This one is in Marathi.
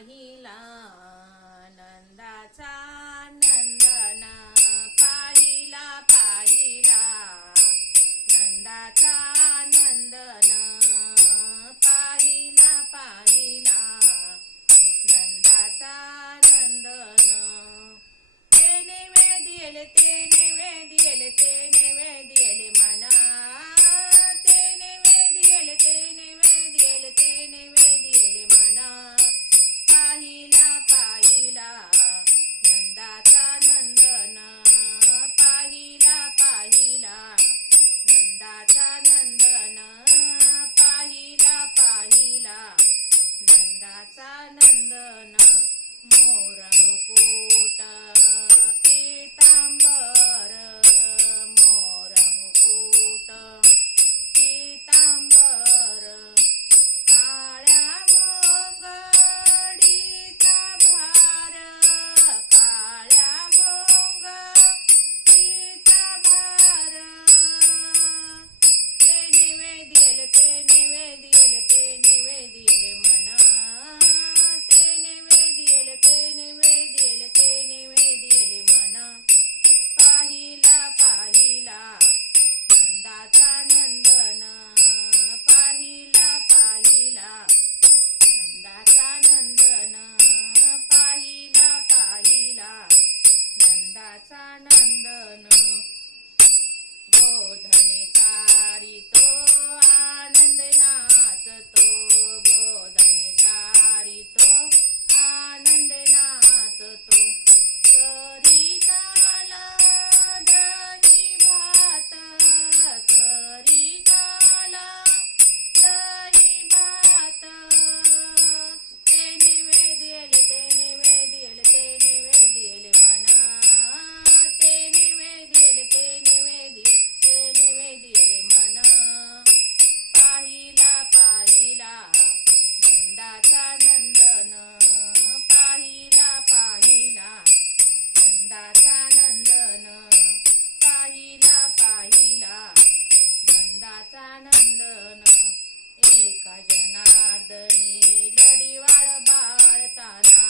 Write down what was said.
पाहिला नंदाचा नंदना पाहिला पाहिला. नंदाचा नंदना पाहिला पाहिला. नंदाचा नंदना. ते नैवेद्य ते नैवेद्य ते नैवेद्य नंदन गोध आनंदन एका जनार्दनी लढीवाळ बाळताना